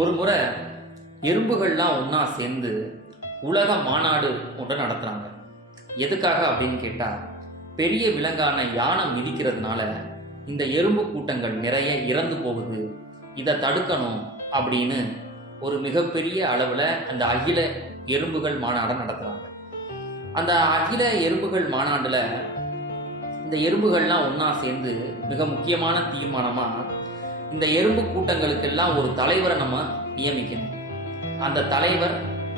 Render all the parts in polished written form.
ஒரு முறை எறும்புகள்லாம் ஒன்றா சேர்ந்து உலக மாநாடு ஒன்று நடத்துகிறாங்க. எதுக்காக அப்படின்னு கேட்டால், பெரிய விலங்கான யானை மிதிக்கிறதுனால இந்த எறும்பு கூட்டங்கள் நிறைய இறந்து போகுது, இதை தடுக்கணும் அப்படின்னு ஒரு மிகப்பெரிய அளவில் அந்த அகில எறும்புகள் மாநாடை நடத்துகிறாங்க. அந்த அகில எறும்புகள் மாநாட்டில் இந்த எறும்புகள்லாம் ஒன்றா சேர்ந்து மிக முக்கியமான தீர்மானமாக, இந்த எறும்பு கூட்டங்களுக்கெல்லாம் ஒரு தலைவரை நம்ம நியமிக்கணும். அந்த தலைவர்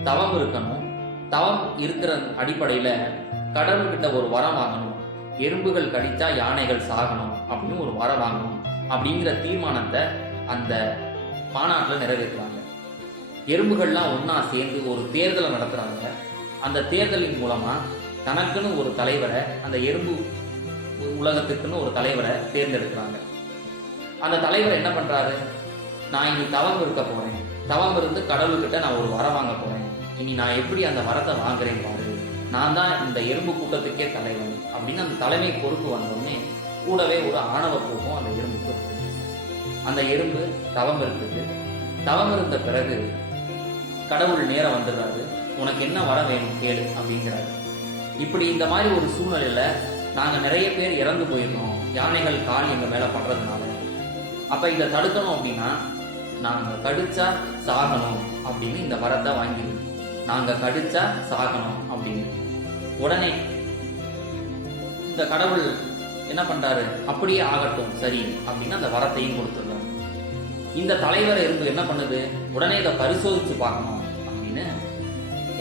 தவம் இருக்கணும். தவம் இருக்கிற அடிப்படையில் கடவுள்கிட்ட ஒரு வரம் வாங்கணும். எறும்புகள் கடித்தா யானைகள் சாகணும் அப்படின்னு ஒரு வரம் வாங்கணும் அப்படிங்கிற தீர்மானத்தை அந்த மாநாட்டில் நிறைவேற்றுறாங்க. எறும்புகள்லாம் ஒன்றா சேர்ந்து ஒரு தேர்தலை நடத்துகிறாங்க. அந்த தேர்தலின் மூலமாக தனக்குன்னு ஒரு தலைவரை, அந்த எறும்பு உலகத்துக்குன்னு ஒரு தலைவரை தேர்ந்தெடுக்கிறாங்க. அந்த தலைவர் என்ன பண்ணுறாரு, நான் இனி தவம் இருக்க போகிறேன், தவம் இருந்து கடவுள்கிட்ட நான் ஒரு வரம் வாங்க போகிறேன், இனி நான் எப்படி அந்த வரத்தை வாங்குறேன் பாரு, நான் தான் இந்த எறும்பு கூட்டத்துக்கே தலைவன் அப்படின்னு அந்த தலைமை பொறுப்பு வந்தோடனே கூடவே ஒரு ஆணவ போகும் அந்த எறும்புக்கு. அந்த எறும்பு தவம் இருக்குது. தவம் இருந்த பிறகு கடவுள் நேரம் வந்துடுறாரு. உனக்கு என்ன வர வேணும் கேளு அப்படிங்கிறாரு. இப்படி இந்த மாதிரி ஒரு சூழ்நிலையில் நாங்கள் நிறைய பேர் இறந்து போயிருந்தோம், யானைகள் கால் எங்கள் மேலே படுறதுனால. அப்போ இதை தடுக்கணும் அப்படின்னா நாங்கள் கடிச்சா சாகணும் அப்படின்னு இந்த வரத்தை வாங்கிடுவோம். நாங்கள் கடிச்சா சாகணும் அப்படின்னு உடனே இந்த கடவுள் என்ன பண்ணுறாரு, அப்படியே ஆகட்டும் சரி அப்படின்னு அந்த வரத்தையும் கொடுத்துடுறாரு. இந்த தலைவர் எறும்பு என்ன பண்ணுது, உடனே இதை பரிசோதித்து பார்க்கணும் அப்படின்னு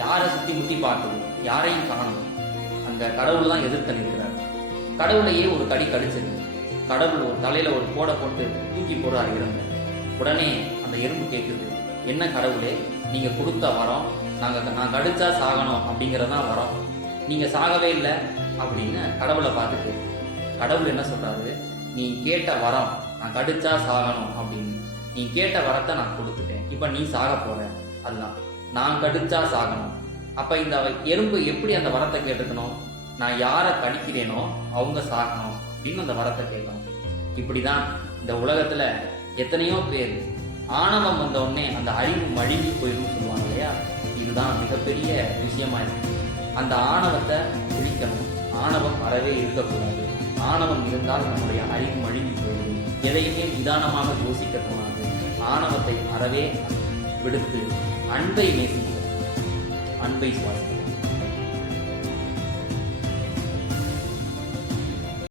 யாரை சுற்றி முற்றி பார்க்குது, யாரையும் காணும். அந்த கடவுள் தான் எதிர்த்து நிற்கிறார். கடவுளையே ஒரு கடி கடிச்சிருக்கு. கடவுள் ஒரு தலையில் ஒரு கோடை போட்டு தூக்கி போடுறாரு எறும்பு. உடனே அந்த எறும்பு கேட்குது, என்ன கடவுளே, நீங்கள் கொடுத்த வரோம், நான் கடிச்சா சாகணும் அப்படிங்கிறதான் வரோம், நீங்கள் சாகவே இல்லை அப்படின்னு கடவுளை பார்த்துட்டு கடவுள் என்ன சொல்கிறாரு, நீ கேட்ட வரம் நான் கடிச்சா சாகணும் அப்படின்னு, நீ கேட்ட வரத்தை நான் கொடுத்துட்டேன், இப்போ நீ சாக போகிற, அதுதான் நான் கடிச்சா சாகணும். அப்போ இந்த எறும்பு எப்படி அந்த வரத்தை கேட்டுக்கணும், நான் யாரை கடிக்கிறேனோ அவங்க சாகணும் அப்படின்னு அந்த வரத்தை கேட்கணும். இப்படி தான் இந்த உலகத்தில் எத்தனையோ பேர் ஆணவம் வந்த உடனே அந்த அறிவு மழுங்கி போயிடும் சொல்லுவாங்க இல்லையா, இதுதான் மிகப்பெரிய விஷயமா இருக்கு. அந்த ஆணவத்தை ஒழிக்கணும். ஆணவம் அறவே இருக்கக்கூடாது. ஆணவம் இருந்தால் நம்முடைய அறிவு மழுங்கி போயிடும். எதையுமே நிதானமாக யோசிக்க தோணாது. ஆணவத்தை அறவே விடுத்து அன்பை நேசிக்க, அன்பை சுவாசி.